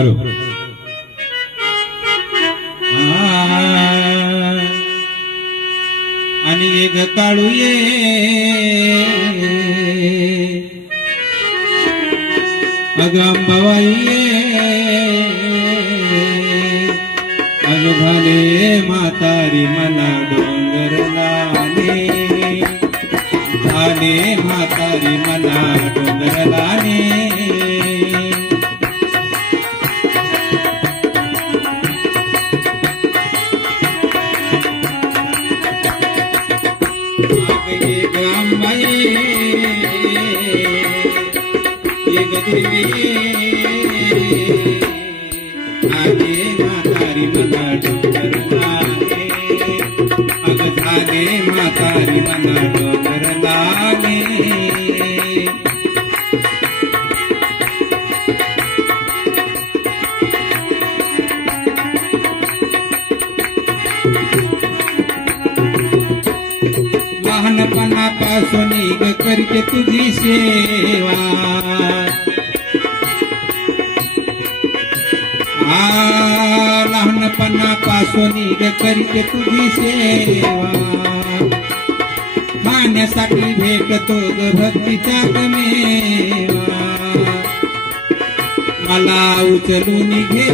hello आणि एक काळू ये अग अंबाबाई अग झाले म्हातारी मला डोंगरलाने झाले म्हातारी मला डोंगरलाने एक अंबाई एक देवी आगे म्हातारी मला डोंगरलाने अग झाले म्हातारी मला डोंगरलाने लहानपणापासून ग करते तुझी सेवा लहानपणापासून ग करते तुझी सेवा खाण्यासाठी भेटतो ग भक्तीचा गमेवा मला उचलून घे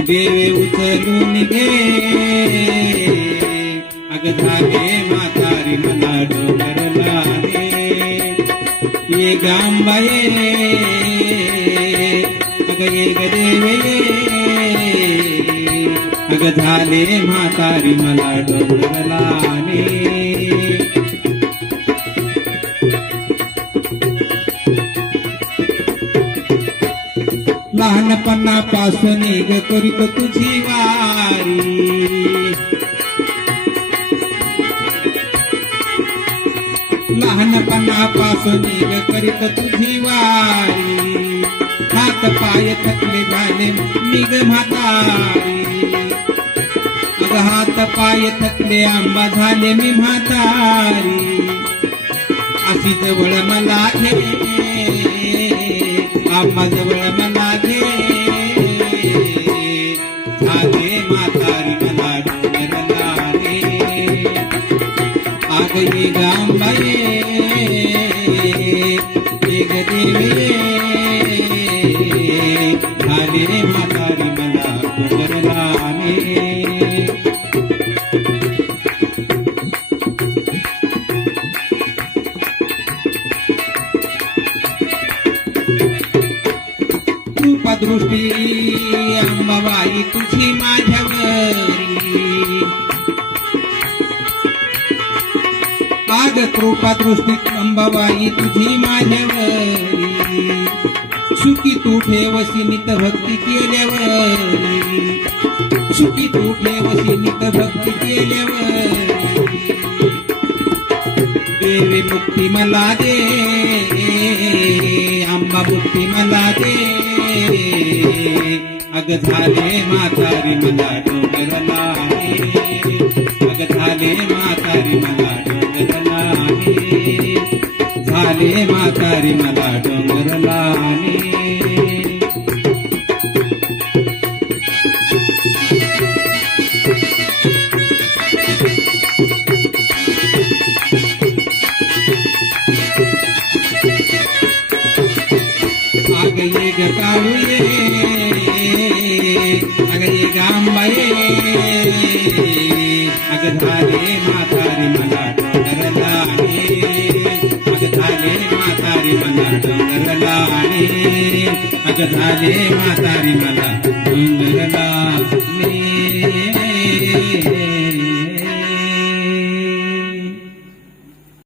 देवे उचलून घे अग झाले म्हातारी मला डोंगरलाने ये गांबाये अग ये देवे अग झाले म्हातारी मला डोंगरलाने लहानपणापासून ग करीत तुझी वारी लहानपणापासून ग करीत तुझी वारी हात पाय थकले झाले निग म्हातारी अग हात पाय थकले आंबा झाले मी म्हातारी अशी जवळ मला घे आंबा जवळ मला घे झाले म्हातारी मला डोंगरलाने आग ये गांबाये एक देवी झाले म्हातारी मला डोंगरलाने कृपादृष्टी अंबाबाई तुझी माझ्यावरी आग कृपादृष्टी अंबाबाई तुझी माझ्यावरी सुखी तू ठेवसी नित भक्ती केल्यावरी सुखी तू ठेवसी नित भक्ती केल्यावरी देवी मुक्ती मला दे अंबा मुक्ती मला दे अग झाले म्हातारी मला डोंगरलाने अग झाले म्हातारी मला डोंगरलाने झाले म्हातारी मला डोंगरलाने अग ये ग काळू ये अग ये गांबाये अग झाले म्हातारी मला डोंगरलाने अग झाले म्हातारी मला डोंगरलाने अग झाले म्हातारी मला